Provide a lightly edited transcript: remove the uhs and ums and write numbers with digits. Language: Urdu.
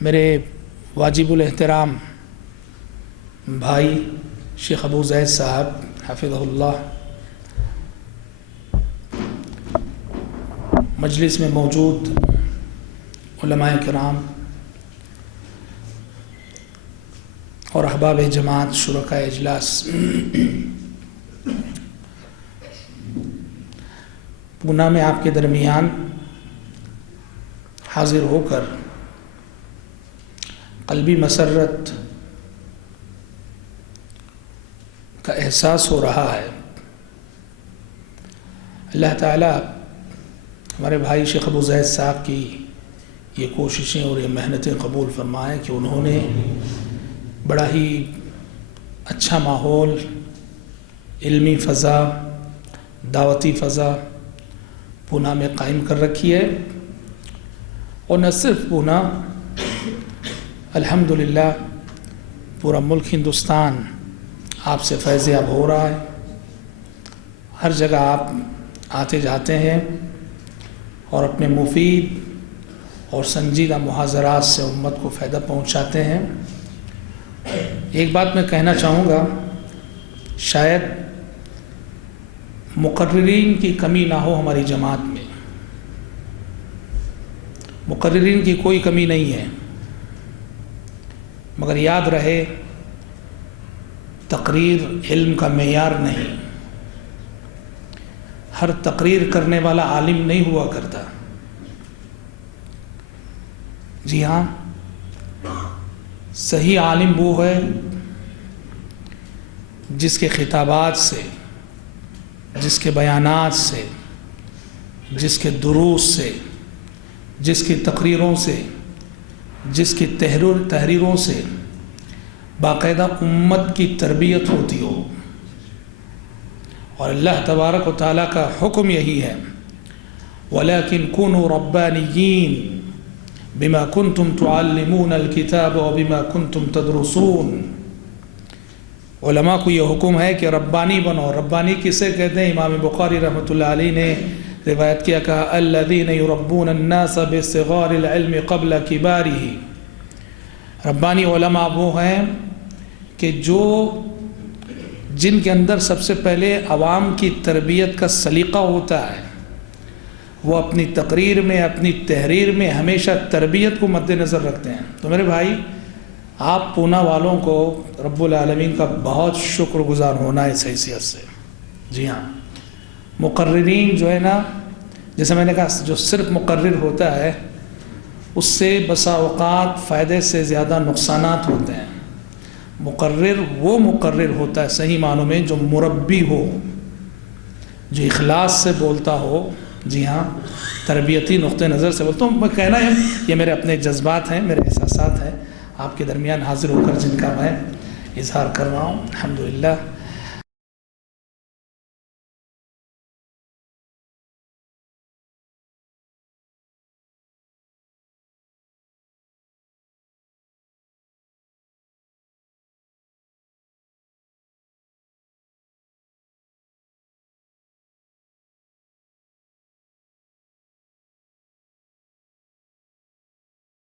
میرے واجب الاحترام بھائی شیخ ابو زید صاحب حفظہ اللہ، مجلس میں موجود علماء کرام اور احباب جماعت، شرکاء اجلاس، پونا میں آپ کے درمیان حاضر ہو کر قلبی مسرت کا احساس ہو رہا ہے۔ اللہ تعالیٰ ہمارے بھائی شیخ ابو زید صاحب کی یہ کوششیں اور یہ محنتیں قبول فرمائیں کہ انہوں نے بڑا ہی اچھا ماحول، علمی فضا، دعوتی فضا پونا میں قائم کر رکھی ہے، اور نہ صرف پونا، الحمدللہ پورا ملک ہندوستان آپ سے فیض یاب ہو رہا ہے۔ ہر جگہ آپ آتے جاتے ہیں اور اپنے مفید اور سنجیدہ محاضرات سے امت کو فائدہ پہنچاتے ہیں۔ ایک بات میں کہنا چاہوں گا، شاید مقررین کی کمی نہ ہو ہماری جماعت میں، مقررین کی کوئی کمی نہیں ہے، مگر یاد رہے تقریر علم کا معیار نہیں، ہر تقریر کرنے والا عالم نہیں ہوا کرتا۔ جی ہاں، صحیح عالم وہ ہے جس کے خطابات سے، جس کے بیانات سے، جس کے دروس سے، جس کی تقریروں سے، جس کی تحریروں سے باقاعدہ امت کی تربیت ہوتی ہو۔ اور اللہ تبارک و تعالیٰ کا حکم یہی ہے، وَلَكِنْ كُونُوا رَبَّانِيِّينَ بِمَا كُنْتُمْ تُعَلِّمُونَ الْكِتَابَ وَبِمَا كُنْتُمْ تَدْرُسُونَ۔ علماء کو یہ حکم ہے کہ ربانی بنو۔ ربانی کسے کہتے ہیں؟ امام بخاری رحمۃ اللہ علیہ نے روایت کیا، کہا الذین یربون الناس بصغار العلم قبل کبارہ۔ ربانی علماء وہ ہیں کہ جن کے اندر سب سے پہلے عوام کی تربیت کا سلیقہ ہوتا ہے، وہ اپنی تقریر میں، اپنی تحریر میں ہمیشہ تربیت کو مد نظر رکھتے ہیں۔ تو میرے بھائی، آپ پونا والوں کو رب العالمین کا بہت شکر گزار ہونا ہے اس حیثیت سے۔ جی ہاں، مقررین جو ہے نا، جیسے میں نے کہا، جو صرف مقرر ہوتا ہے اس سے بسا اوقات فائدے سے زیادہ نقصانات ہوتے ہیں۔ مقرر وہ مقرر ہوتا ہے صحیح معنوں میں جو مربی ہو، جو اخلاص سے بولتا ہو۔ جی ہاں، تربیتی نقطہ نظر سے بولتا ہوں۔ میں کہنا ہے، یہ میرے اپنے جذبات ہیں، میرے احساسات ہیں، آپ کے درمیان حاضر ہو کر جن کا میں اظہار کر رہا ہوں۔ الحمدللہ